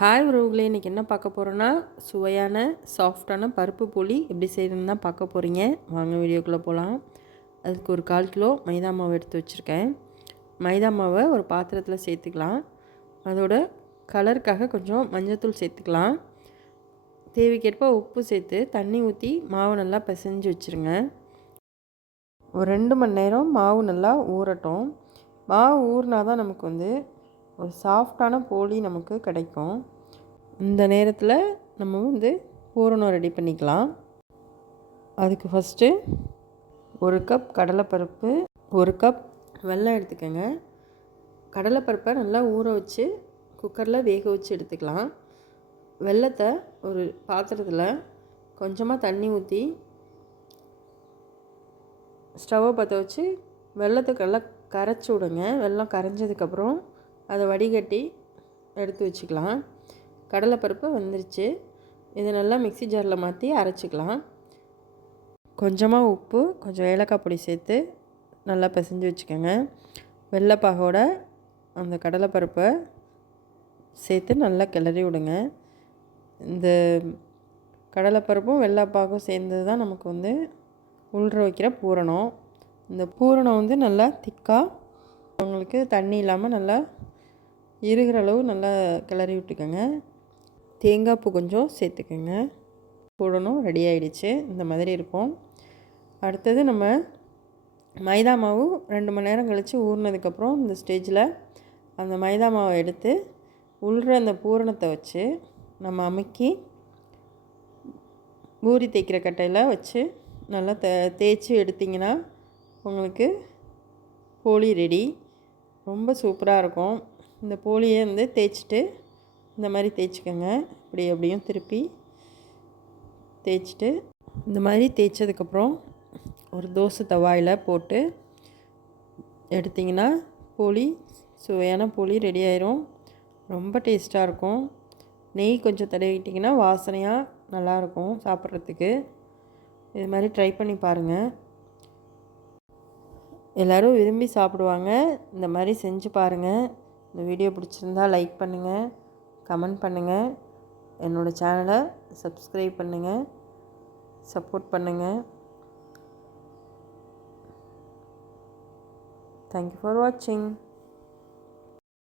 Hi உறவுகளே இன்றைக்கி என்ன பார்க்க போகிறோன்னா சுவையான சாஃப்டான பருப்பு புளி எப்படி செய்யணும்னு தான் பார்க்க போகிறீங்க வாங்க வீடியோக்குள்ளே போகலாம் அதுக்கு ஒரு கால் கிலோ மைதா மாவு எடுத்து வச்சுருக்கேன். மைதா மாவை ஒரு பாத்திரத்தில் சேர்த்துக்கலாம். அதோட கலருக்காக கொஞ்சம் மஞ்சத்தூள் சேர்த்துக்கலாம். தேவைக்கேற்ப உப்பு சேர்த்து தண்ணி ஊற்றி மாவு நல்லா பிசைஞ்சு வச்சுருங்க. ஒரு ரெண்டு மணி நேரம் மாவு நல்லா ஊறட்டும். மாவு ஊறினா தான் நமக்கு வந்து ஒரு சாஃப்டான போலி நமக்கு கிடைக்கும். இந்த நேரத்தில் நம்ம வந்து பூரணம் ரெடி பண்ணிக்கலாம். அதுக்கு ஃபஸ்ட்டு ஒரு கப் கடலைப்பருப்பு ஒரு கப் வெல்லம் எடுத்துக்கோங்க. கடலைப்பருப்பை நல்லா ஊற வச்சு குக்கரில் வேக வச்சு எடுத்துக்கலாம். வெள்ளத்தை ஒரு பாத்திரத்தில் கொஞ்சமாக தண்ணி ஊற்றி ஸ்டவ்வை பற்ற வச்சு வெள்ளத்துக்கு நல்லா கரைச்சி விடுங்க. வெள்ளம் கரைஞ்சதுக்கப்புறம் அதை வடிகட்டி எடுத்து வச்சுக்கலாம். கடலைப்பருப்பு வந்துருச்சு. இதை நல்லா மிக்சி ஜாரில் மாற்றி அரைச்சிக்கலாம். கொஞ்சமாக உப்பு கொஞ்சம் ஏலக்காய் பொடி சேர்த்து நல்லா பிசைஞ்சு வச்சுக்கோங்க. வெள்ளைப்பாகோட அந்த கடலைப்பருப்பை சேர்த்து நல்லா கிளறி விடுங்க. இந்த கடலைப்பருப்பும் வெள்ளைப்பாகும் சேர்ந்து தான் நமக்கு வந்து உள்ற வைக்கிற பூரணம். இந்த பூரணம் வந்து நல்லா திக்காக உங்களுக்கு தண்ணி இல்லாமல் நல்லா இருக்கிற அளவு நல்லா கிளறி விட்டுக்கோங்க. தேங்காய் பூ கொஞ்சம் சேர்த்துக்கோங்க. போடணும் ரெடி ஆகிடுச்சு இந்த மாதிரி இருக்கும். அடுத்தது நம்ம மைதா மாவு ரெண்டு மணி நேரம் கழித்து ஊறினதுக்கப்புறம் இந்த ஸ்டேஜில் அந்த மைதா மாவை எடுத்து உள்ற அந்த பூரணத்தை வச்சு நம்ம அமுக்கி பூரி தேய்க்கிற கட்டையில் வச்சு நல்லா தே தேய்ச்சி எடுத்திங்கன்னா உங்களுக்கு போலி ரெடி ரொம்ப சூப்பராக இருக்கும். இந்த போலியை வந்து தேய்ச்சிட்டு இந்த மாதிரி தேய்ச்சிக்கோங்க. இப்படி அப்படியும் திருப்பி தேய்ச்சிட்டு இந்த மாதிரி தேய்ச்சதுக்கப்புறம் ஒரு தோசை தவாயில் போட்டு எடுத்திங்கன்னா போலி சுவையான போலி ரெடி ஆயிரும். ரொம்ப டேஸ்ட்டாக இருக்கும். நெய் கொஞ்சம் தடவிட்டிங்கன்னா வாசனையாக நல்லாயிருக்கும் சாப்பிட்றதுக்கு. இது மாதிரி ட்ரை பண்ணி பாருங்கள் எல்லோரும் விரும்பி சாப்பிடுவாங்க. இந்த மாதிரி செஞ்சு பாருங்கள் இந்த வீடியோ பிடிச்சிருந்தா லைக் பண்ணுங்கள் கமெண்ட் பண்ணுங்கள் என்னோடய சேனலை சப்ஸ்கிரைப் பண்ணுங்கள் சப்போர்ட் பண்ணுங்கள் தேங்க்யூ ஃபார் வாட்சிங்